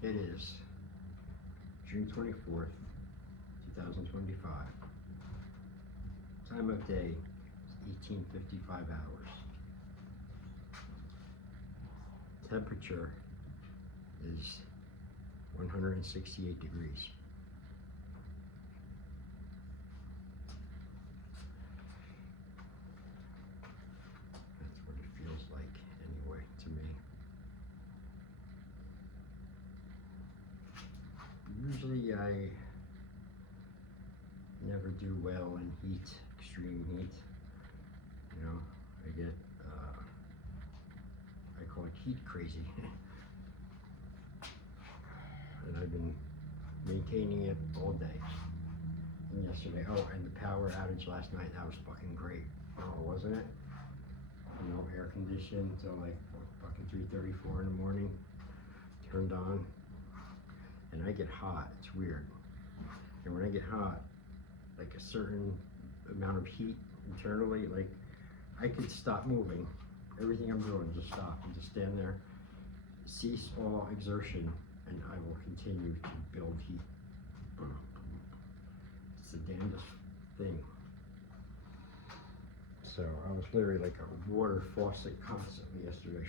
It is June 24th, 2025. Time of day is 18:55 hours. Temperature is 168 degrees. That's what it feels like anyway to me. Usually I never do well in heat, extreme heat. You know, I get, I call it heat crazy. And I've been maintaining it all day. And yesterday, oh, and the power outage last night, that was fucking great. Oh, wasn't it? You know, air conditioned till like fucking 3:34 in the morning, turned on. And I get hot, it's weird. And when I get hot, like a certain amount of heat internally, like I could stop moving. Everything I'm doing, just stop and just stand there, cease all exertion, and I will continue to build heat. It's the damnedest thing. So I was literally like a water faucet constantly yesterday,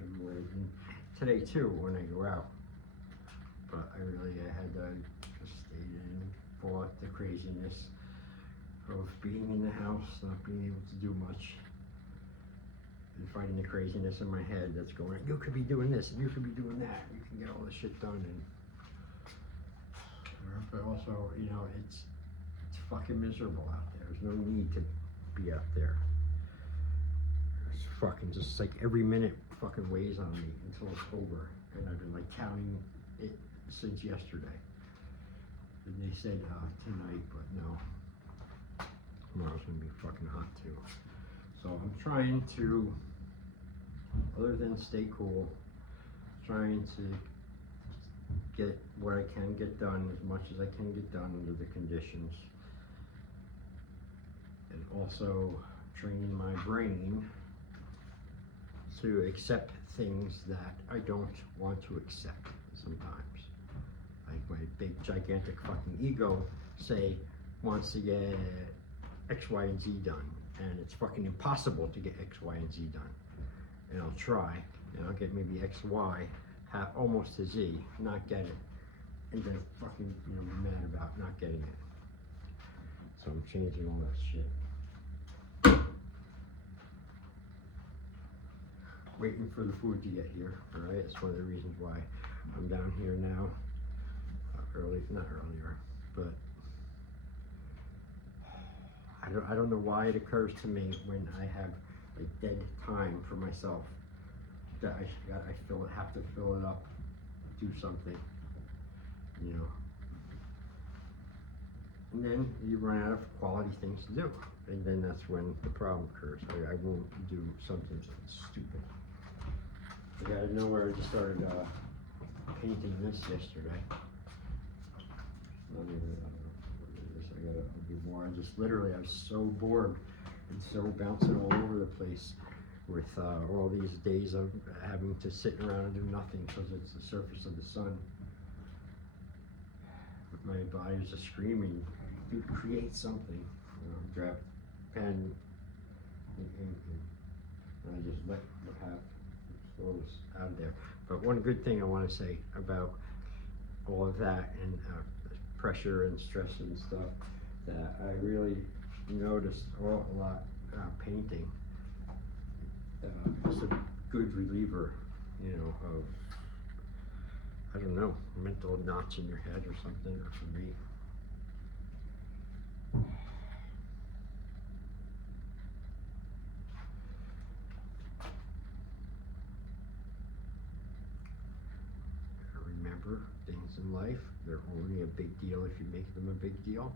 everywhere, and today too when I go out. But I had to just stay in, fought the craziness of being in the house, not being able to do much, and fighting the craziness in my head that's going, you could be doing this, and you could be doing that, you can get all this shit done, and but also, you know, it's fucking miserable out there. There's no need to be out there. It's fucking just like every minute fucking weighs on me until it's over, and I've been like counting it since yesterday. And they said tonight, but no. Tomorrow's gonna be fucking hot too. So I'm trying to, other than stay cool, trying to get what I can get done, as much as I can get done under the conditions. And also training my brain to accept things that I don't want to accept sometimes. Like my big gigantic fucking ego wants to get X, Y, and Z done, and it's fucking impossible to get X, Y, and Z done. And I'll try, and I'll get maybe X, Y, almost to Z, not get it, and then fucking, you know, be mad about not getting it. So I'm changing all that shit. Waiting for the food to get here, all right? It's one of the reasons why I'm down here now. Not earlier, but I don't know why it occurs to me when I have like dead time for myself that I have to fill it up, do something, you know. And then you run out of quality things to do, and then that's when the problem occurs. I won't do something stupid. I got nowhere. I just started painting this yesterday. I don't know what it is. I gotta do more. I was so bored and so bouncing all over the place with all these days of having to sit around and do nothing because it's the surface of the sun. My body's just screaming, dude, create something. You know, grab pen and ink, and I just let what have flows out there. But one good thing I want to say about all of that and pressure and stress and stuff that I really noticed a lot painting. It's a good reliever, you know, of, I don't know, mental knots in your head or something, or for me. Remember, things in life, they're only a big deal if you make them a big deal.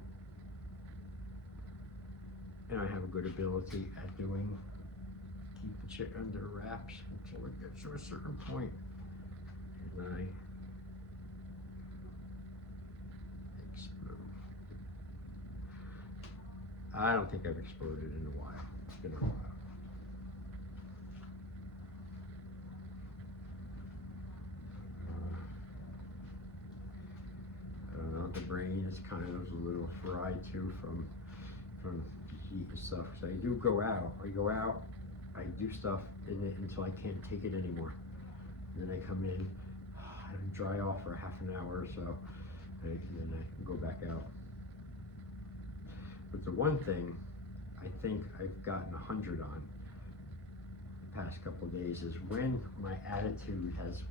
And I have a good ability at keep the shit under wraps until it gets to a certain point. And I explode. I don't think I've exploded in a while. It's been a while. it's kind of a little fried too from heat and stuff. So I do go out. I do stuff in it until I can't take it anymore. And then I come in, I dry off for half an hour or so, and then I go back out. But the one thing I think I've gotten 100 on the past couple of days is when my attitude has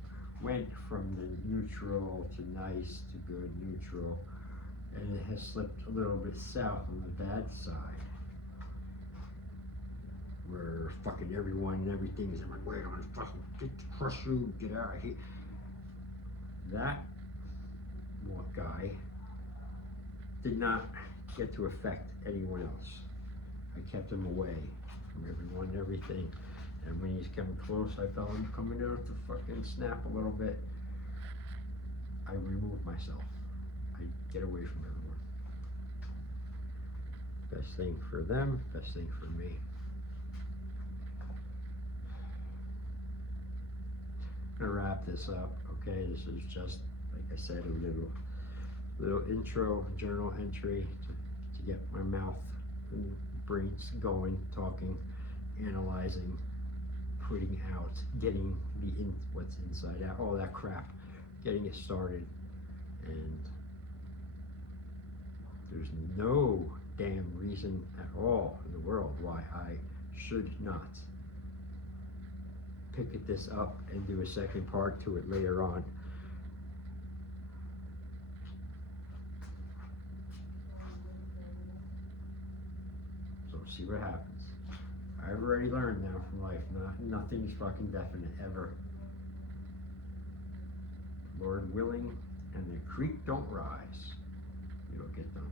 went from the neutral to nice to good neutral, and it has slipped a little bit south on the bad side, where fucking everyone and everything is in my way, I'm gonna fucking crush you, get out of here. That guy did not get to affect anyone else. I kept him away from everyone and everything. And when he's coming close, I felt him coming out to fucking snap a little bit. I removed myself. I get away from everyone. Best thing for them, best thing for me. I'm gonna wrap this up, okay? This is just, like I said, a little intro journal entry to get my mouth and brains going, talking, analyzing, putting out, getting what's inside out, all that crap, getting it started. And there's no damn reason at all in the world why I should not pick this up and do a second part to it later on. So see what happens. I've already learned now from life, nothing's fucking definite ever. Lord willing, and the creek don't rise, it'll get done.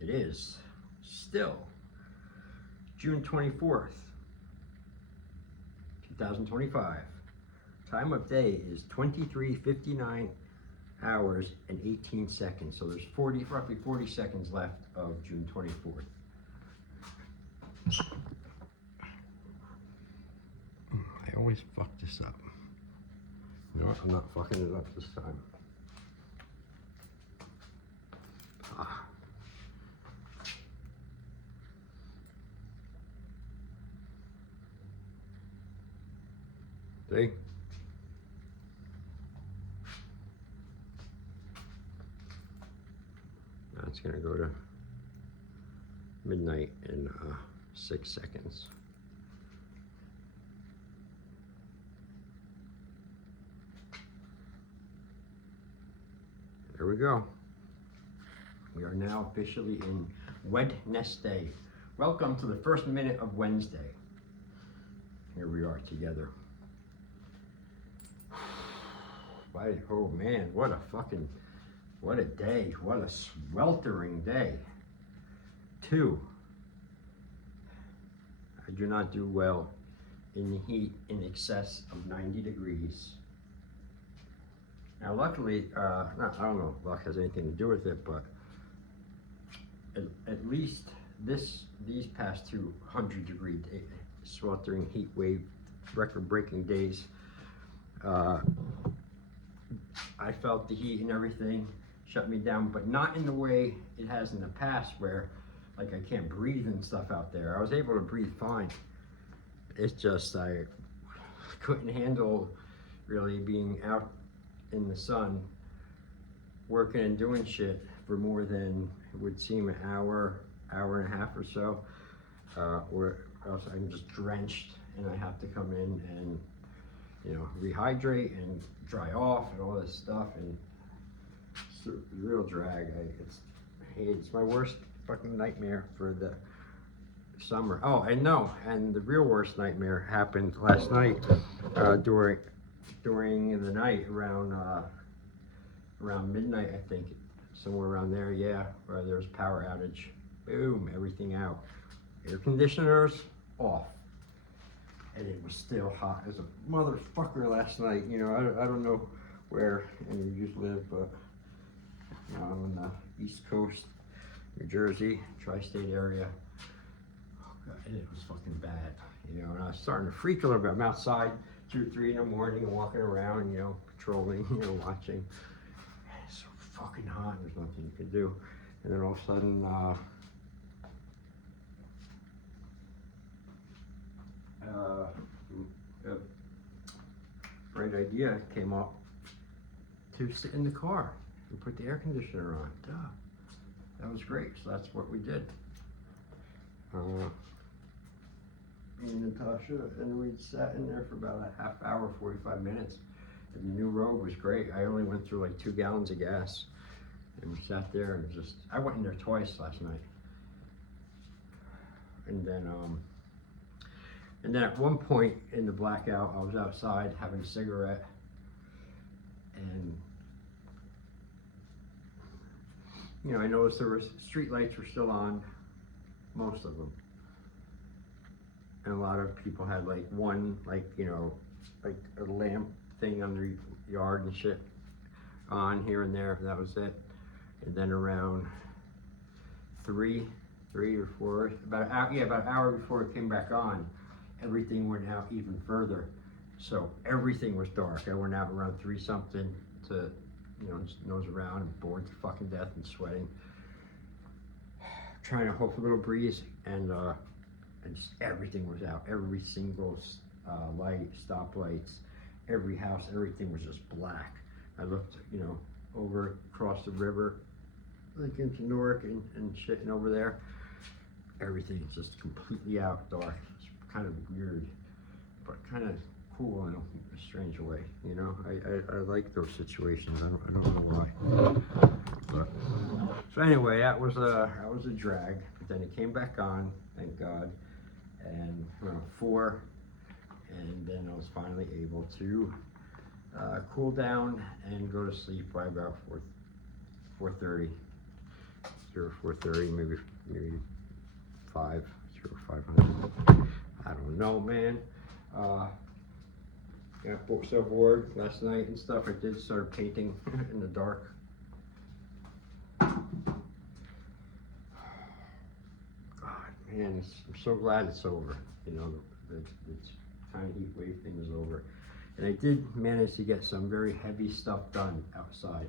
It is still June 24th, 2025. Time of day is 23:59 hours and 18 seconds. So there's roughly 40 seconds left of June 24th. I always fuck this up. You know what? I'm not fucking it up this time. See? Now it's gonna go to midnight in 6 seconds. There we go. We are now officially in Wednesday. Welcome to the first minute of Wednesday. Here we are together. Oh man, what a day, what a sweltering day. 2, I do not do well in the heat in excess of 90 degrees. Now luckily, I don't know if luck has anything to do with it, but at least these past 200-degree sweltering heat wave, record-breaking days, I felt the heat and everything shut me down, but not in the way it has in the past where like I can't breathe and stuff out there. I was able to breathe fine. It's just I couldn't handle really being out in the sun working and doing shit for more than it would seem an hour and a half or so, or else I'm just drenched and I have to come in and rehydrate and dry off and all this stuff, and it's a real drag. It's my worst fucking nightmare for the summer. Oh, I know, and the real worst nightmare happened last night during the night around midnight, I think, somewhere around there. Yeah, where there was power outage. Boom, everything out. Air conditioners off. And it was still hot as a motherfucker last night. I don't know where any of you live, but You know, I'm on the East Coast, New Jersey, tri-state area. Oh God, and it was fucking bad. You know, and I was starting to freak a little bit. I'm outside 2 or 3 in the morning, walking around, you know, patrolling, you know, watching. And it's so fucking hot. There's nothing you can do. And then all of a sudden, a great idea came up to sit in the car and put the air conditioner on. Duh. That was great. So that's what we did. Me and Natasha, and we sat in there for about a half hour, 45 minutes. And the new road was great. I only went through like 2 gallons of gas. And we sat there and just, I went in there twice last night. And then at one point in the blackout, I was outside having a cigarette, and you know, I noticed there was street lights were still on, most of them, and a lot of people had like one, like, you know, like a lamp thing under your yard and shit on here and there, and that was it. And then around 3 or 4, about an hour before it came back on, everything went out even further. So everything was dark. I went out around 3 something to, you know, just nose around and bored to fucking death and sweating. Trying to hope for a little breeze, and just everything was out. Every single light, stoplights, every house, everything was just black. I looked, you know, over across the river, like into Newark and shit, and over there, everything is just completely out, dark. It's kind of weird, but kind of cool in a strange way, you know. I like those situations. I don't know why. But, so anyway, that was a drag. But then it came back on, thank God, and around 4, and then I was finally able to cool down and go to sleep by about 4:30, 4:30, maybe 5, 500. I don't know, man. Got so bored last night and stuff. I did start painting in the dark. God, man, I'm so glad it's over. You know, the kind of heat wave thing is over. And I did manage to get some very heavy stuff done outside.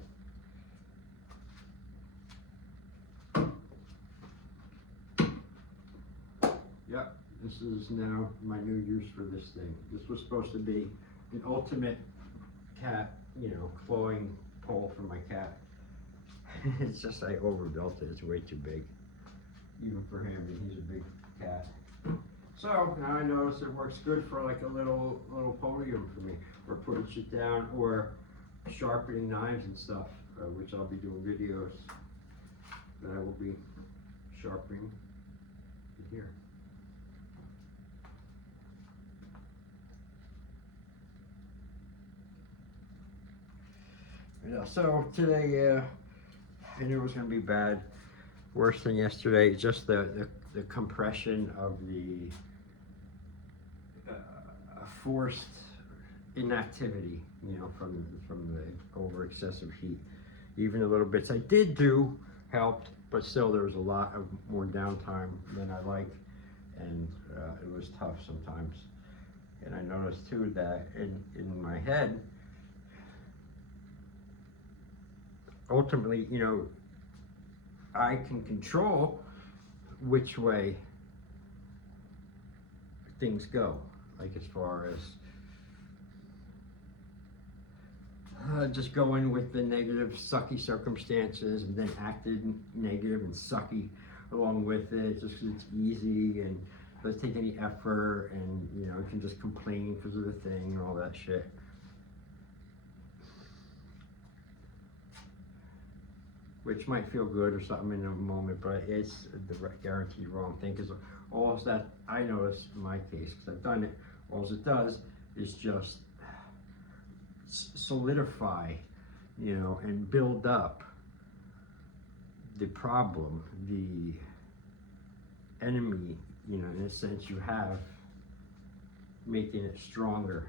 Yep, this is now my new use for this thing. This was supposed to be an ultimate cat, you know, clawing pole for my cat. It's just I overbuilt it. It's way too big, even for him, and he's a big cat. So now I notice it works good for like a little podium for me, or putting shit down, or sharpening knives and stuff, which I'll be doing videos that I will be sharpening here. Yeah, so today, I knew it was going to be bad. Worse than yesterday, just the compression of the forced inactivity, you know, from the over excessive heat. Even the little bits I did do helped, but still there was a lot of more downtime than I like, and it was tough sometimes. And I noticed too that in my head, ultimately, you know, I can control which way things go, like as far as just going with the negative, sucky circumstances and then acted negative and sucky along with it, just 'cause it's easy and doesn't take any effort, and you know, you can just complain because of the thing and all that shit. Which might feel good or something in a moment, but it's the guaranteed wrong thing, because all that I notice in my case, because I've done it, all it does is just solidify, you know, and build up the problem, the enemy, you know, in a sense you have, making it stronger.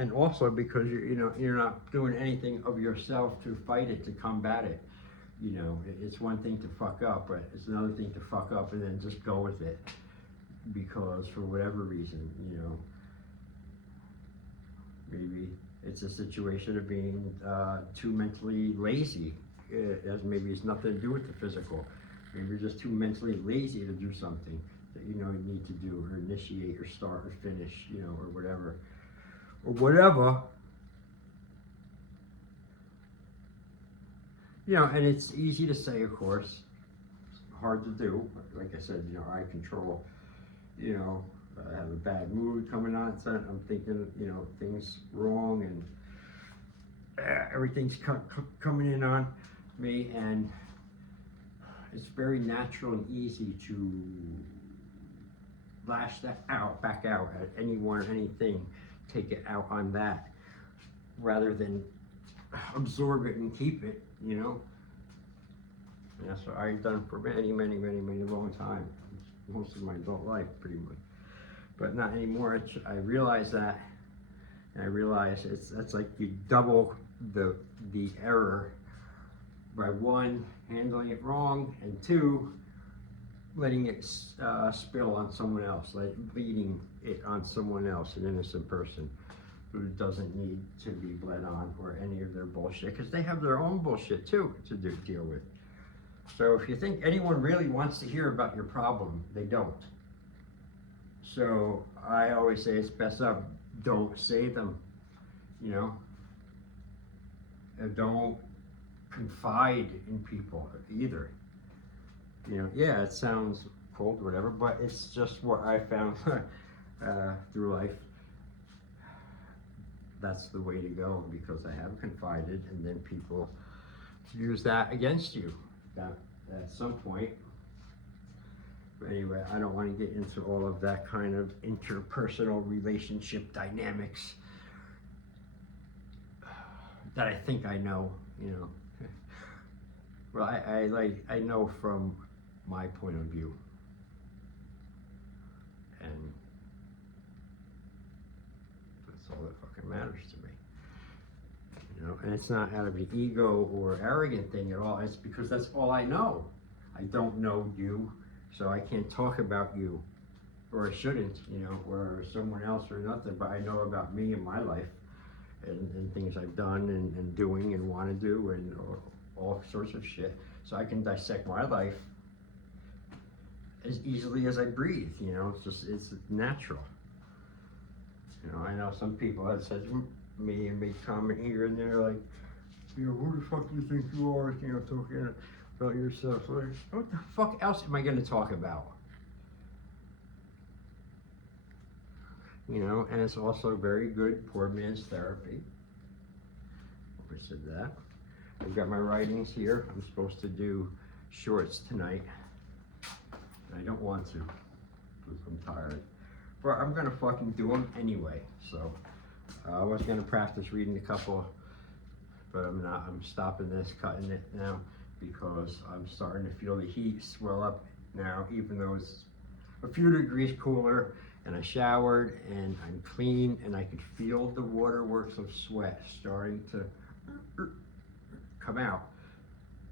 And also because you're not doing anything of yourself to fight it, to combat it. It's one thing to fuck up, but it's another thing to fuck up and then just go with it. Because for whatever reason, maybe it's a situation of being too mentally lazy. Maybe it's nothing to do with the physical. Maybe you're just too mentally lazy to do something that you need to do, or initiate, or start, or finish, or whatever. Or whatever. And it's easy to say, of course. It's hard to do. Like I said, I control, I have a bad mood coming on, so I'm thinking, things wrong, and everything's coming in on me, and it's very natural and easy to lash that back out at anyone or anything, take it out on that, rather than absorb it and keep it, And that's what I've done for many, many, many, many long time, most of my adult life, pretty much. But not anymore. I realize that, and I realize that's like you double the error by one, handling it wrong, and two, letting it spill on someone else, like bleeding it on someone else, an innocent person who doesn't need to be bled on, or any of their bullshit, because they have their own bullshit too to deal with. So if you think anyone really wants to hear about your problem, they don't. So I always say it's best up, don't say them, don't confide in people either. Yeah, it sounds cold or whatever, but it's just what I found through life. That's the way to go, because I have confided, and then people use that against you at some point. But anyway, I don't want to get into all of that kind of interpersonal relationship dynamics that I think I know, Well, I know from my point of view, and that's all that fucking matters to me. And it's not out of an ego or arrogant thing at all. It's because that's all I know. I don't know you, so I can't talk about you, or I shouldn't, or someone else or nothing, but I know about me and my life, and things I've done and doing and want to do, and all sorts of shit. So I can dissect my life as easily as I breathe, it's natural. I know some people have said to me and made comment here and there, like, who the fuck do you think you are, talking about yourself? Like, what the fuck else am I going to talk about? And it's also very good poor man's therapy. I said that. I've got my writings here. I'm supposed to do shorts tonight. I don't want to, because I'm tired. But I'm gonna fucking do them anyway. So I was gonna practice reading a couple, but I'm not. I'm stopping this, cutting it now, because I'm starting to feel the heat swell up now, even though it's a few degrees cooler, and I showered, and I'm clean, and I could feel the waterworks of sweat starting to come out.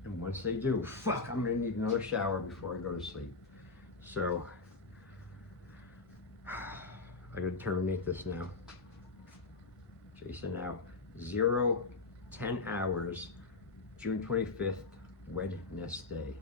And once they do, fuck, I'm gonna need another shower before I go to sleep. So I gotta terminate this now. Jason out. 0:10 hours, June 25th, Wednesday.